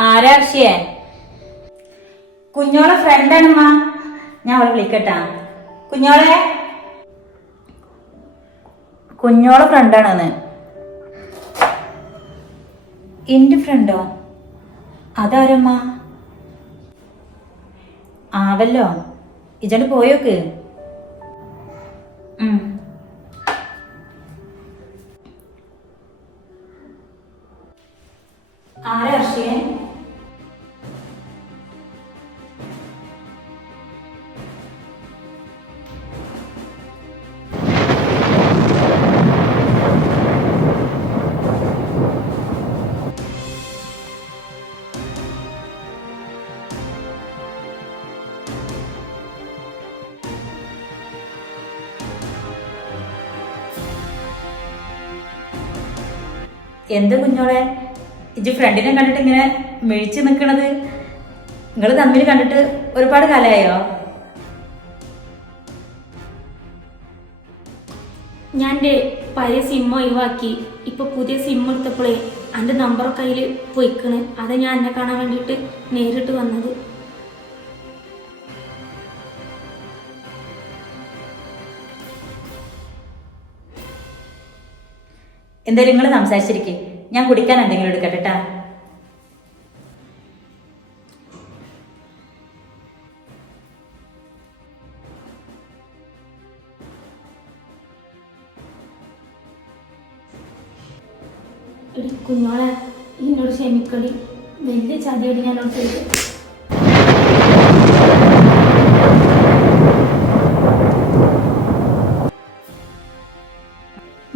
ആരാക്ഷിയേ? കുഞ്ഞോളെ ഫ്രണ്ടാണമ്മ. ഞാൻ അവളെ വിളിക്കട്ടാ. കുഞ്ഞോളെ കുഞ്ഞോളെ ഫ്രണ്ടാണെന്ന്. എന്റെ ഫ്രണ്ടോ? അതാരമ്മ? ആവല്ലോ, ഇജണ്ട് പോയോക്ക്. ആരാക്ഷിയേ? എന്ത് കുഞ്ഞോളെ ഇജ് ഫ്രണ്ടിനെ കണ്ടിട്ട് ഇങ്ങനെ മിഴിച്ച് നിൽക്കണത്? നിങ്ങൾ തമ്മിൽ കണ്ടിട്ട് ഒരുപാട് കാലമായോ? ഞാൻ എൻ്റെ പഴയ സിം ഒഴിവാക്കി. ഇപ്പൊ പുതിയ സിം എടുത്തപ്പോഴേ എൻ്റെ നമ്പർ കയ്യിൽ പോയിക്കണ്. അത് ഞാൻ എന്നെ കാണാൻ വേണ്ടിയിട്ട് നേരിട്ട് വന്നത്. എന്തായാലും നിങ്ങൾ സംസാരിച്ചിരിക്കേ, ഞാൻ കുടിക്കാൻ എന്തെങ്കിലും എടുക്കട്ടെട്ടാ. എടി കുഞ്ഞോളെ, എന്നോട് ക്ഷമിക്കളി. വലിയ ചതിയോട് ഞാനോട് ചെയ്തു.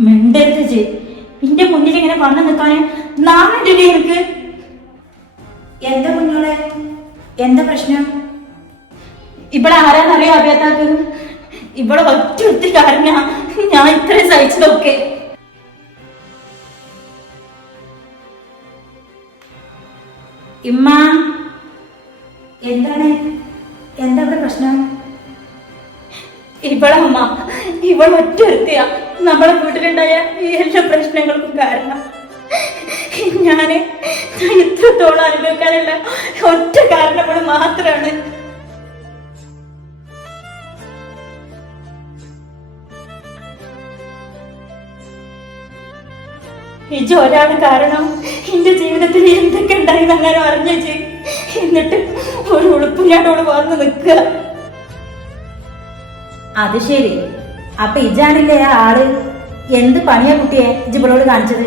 മിണ്ടരുത് ജി. എന്റെ മുന്നിൽ ഇങ്ങനെ വന്നു നിൽക്കാന് നാണില്ലേ എനിക്ക്? എന്താ കുഞ്ഞോളെ, എന്താ പ്രശ്നം? ഇവിടെ ആരാന്നറിയോ അറിയാത്താക്ക്? ഇവിടെ ഒറ്റ കാരണ ഞാൻ ഇത്രയും സഹിച്ചതൊക്കെ. ഇമ്മ, എന്താണ്? എന്താ ഇവിടെ പ്രശ്നം? ഇവളമ്മ, ഇവൾ ഒറ്റ നമ്മളെ വീട്ടിലുണ്ടായ എല്ലാ പ്രശ്നങ്ങൾക്കും കാരണം. ഞാന് ഇത്രത്തോളം അനുഭവിക്കാനുള്ള ഒറ്റ കാരണം ഇവള് മാത്രമാണ്. ഇജ് ഒരാൾ കാരണം എന്റെ ജീവിതത്തിൽ എന്തൊക്കെ ഉണ്ടായി അങ്ങനെ അറിഞ്ഞേച്ച്. എന്നിട്ട് ഒരു ഉളുപ്പില്ലാണ്ടോട് വന്ന് നിൽക്കുക. അത് ശരി, അപ്പൊ ഇജാണില്ലേ ആ ആള്? എന്ത് പണിയാ കുട്ടിയെ ഇജിബളോട് കാണിച്ചത്?